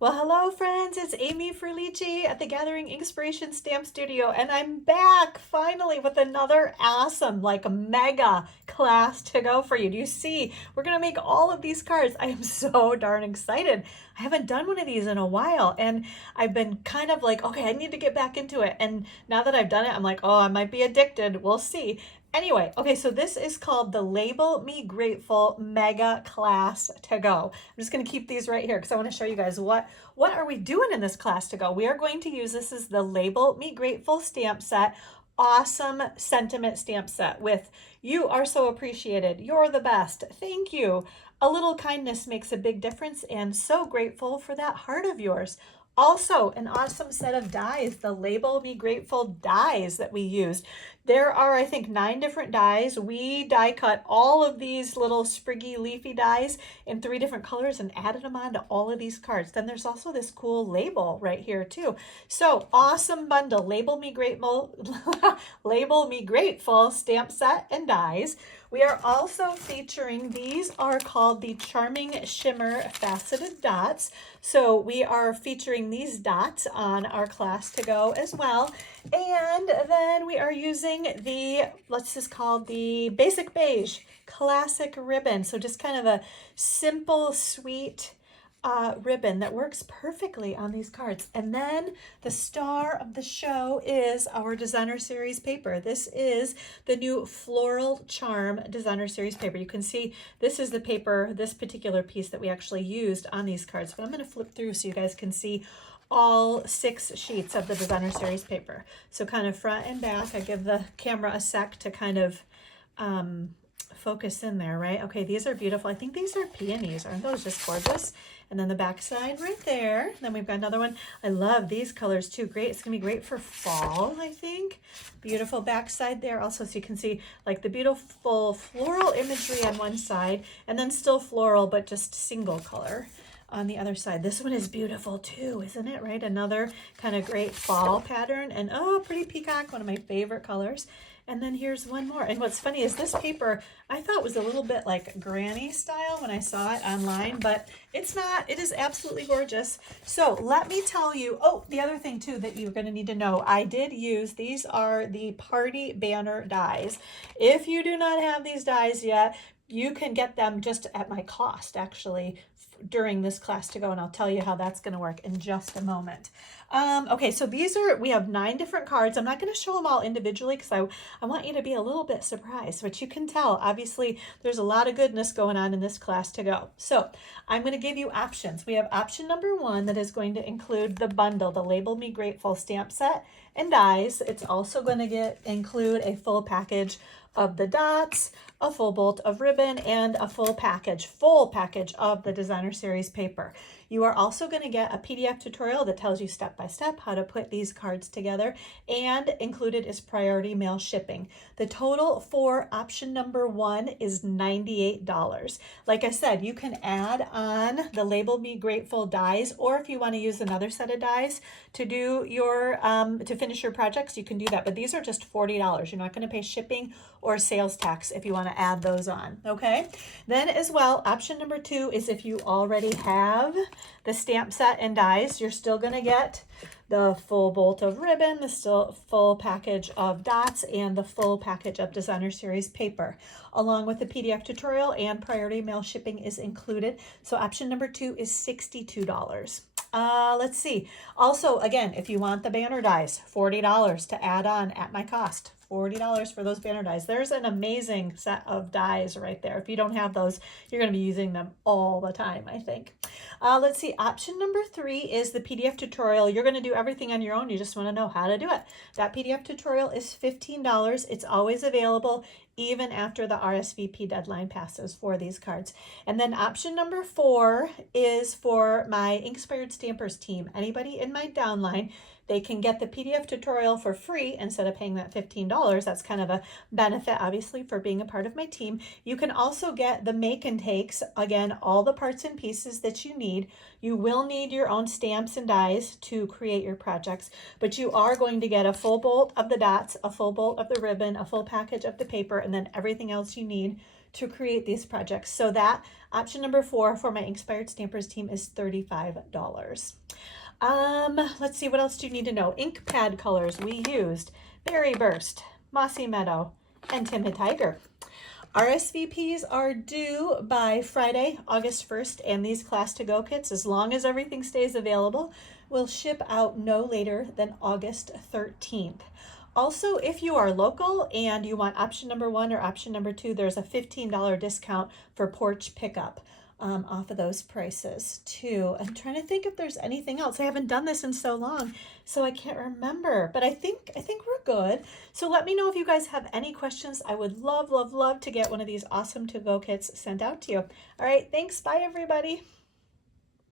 Well, hello friends, it's Amy Ferlici at the Gathering Inkspiration Stamp Studio, and I'm back finally with another awesome, like a mega class to go for you. Do you see? We're gonna make all of these cards. I am so darn excited. I haven't done one of these in a while, and I've been kind of like, okay, I need to get back into it. And now that I've done it, I'm like, oh, I might be addicted. We'll see. Anyway, okay, so this is called the Label Me Grateful Mega Class to Go. I'm just going to keep these right here because I want to show you guys what are we doing in this class to go. We are going to use, this is the Label Me Grateful stamp set, awesome sentiment stamp set with "You are so appreciated, you're the best, thank you, a little kindness makes a big difference, and so grateful for that heart of yours." Also, an awesome set of dies, the Label Me Grateful dies that we used. There are, I think, 9 different dies. We die cut all of these little spriggy leafy dies in 3 different colors and added them onto all of these cards. Then there's also this cool label right here too. So awesome bundle, Label Me Grateful, Label Me Grateful stamp set and dies. We are also featuring, these are called the Charming Shimmer Faceted Dots. So we are featuring these dots on our class to go as well. And then we are using the, what's this called, the Basic Beige Classic Ribbon. So just kind of a simple, sweet ribbon that works perfectly on these cards. And then the star of the show is our designer series paper. This is the new Floral Charm designer series paper. You can see this is the paper, this particular piece that we actually used on these cards. But I'm going to flip through so you guys can see all 6 sheets of the designer series paper. So kind of front and back. I give the camera a sec to kind of focus in there, right? Okay, these are beautiful. I think these are peonies. Aren't those just gorgeous? And then the back side right there. Then we've got another one. I love these colors too. Great. It's going to be great for fall, I think. Beautiful back side there also. So you can see like the beautiful floral imagery on one side and then still floral, but just single color on the other side. This one is beautiful too, isn't it? Right? Another kind of great fall pattern. And oh, pretty peacock, one of my favorite colors. And then here's one more. And what's funny is this paper, I thought was a little bit like granny style when I saw it online, but it's not. It is absolutely gorgeous. So let me tell you, oh, the other thing too that you're going to need to know, I did use, these are the party banner dies. If you do not have these dies yet, you can get them just at my cost actually during this class to go, and I'll tell you how that's going to work in just a moment. Okay, so these are, we have 9 different cards. I'm not going to show them all individually because I want you to be a little bit surprised, but you can tell, obviously, there's a lot of goodness going on in this class to go. So I'm going to give you options. We have option number 1 that is going to include the bundle, the Label Me Grateful stamp set and dies. It's also going to include a full package of the dots, a full bolt of ribbon, and a full package of the designer series paper. You are also going to get a PDF tutorial that tells you step by step how to put these cards together, and included is priority mail shipping. The total for option number 1 is $98. Like I said, you can add on the Label Me Grateful dies, or if you want to use another set of dies to do your to finish your projects, you can do that. But these are just $40. You're not going to pay shipping or sales tax if you want to add those on. Okay. Then as well, option number 2 is if you already have the stamp set and dies, you're still going to get the full bolt of ribbon, the full package of dots, and the full package of designer series paper, along with the PDF tutorial, and priority mail shipping is included. So option number 2 is $62. Let's see. Also, again, if you want the banner dies, $40 to add on at my cost. $40 for those banner dies. There's an amazing set of dies right there. If you don't have those, you're going to be using them all the time, I think. Let's see. Option number 3 is the PDF tutorial. You're going to do everything on your own. You just want to know how to do it. That PDF tutorial is $15. It's always available even after the RSVP deadline passes for these cards. And then option number 4 is for my Inkspired Stampers team. Anybody in my downline, they can get the PDF tutorial for free instead of paying that $15. That's kind of a benefit, obviously, for being a part of my team. You can also get the make and takes, again, all the parts and pieces that you need. You will need your own stamps and dies to create your projects, but you are going to get a full bolt of the dots, a full bolt of the ribbon, a full package of the paper, and then everything else you need to create these projects. So that option number 4 for my Inspired Stampers team is $35. Let's see, what else do you need to know? Ink pad colors we used: Berry Burst, Mossy Meadow, and Timid Tiger. RSVPs are due by Friday, August 1st, and these Class to Go kits, as long as everything stays available, will ship out no later than August 13th. Also, if you are local and you want option number 1 or option number 2, there's a $15 discount for porch pickup off of those prices too. I'm trying to think if there's anything else. I haven't done this in so long, so I can't remember, but I think we're good. So let me know if you guys have any questions. I would love, love, love to get one of these awesome to-go kits sent out to you. All right, thanks. Bye, everybody.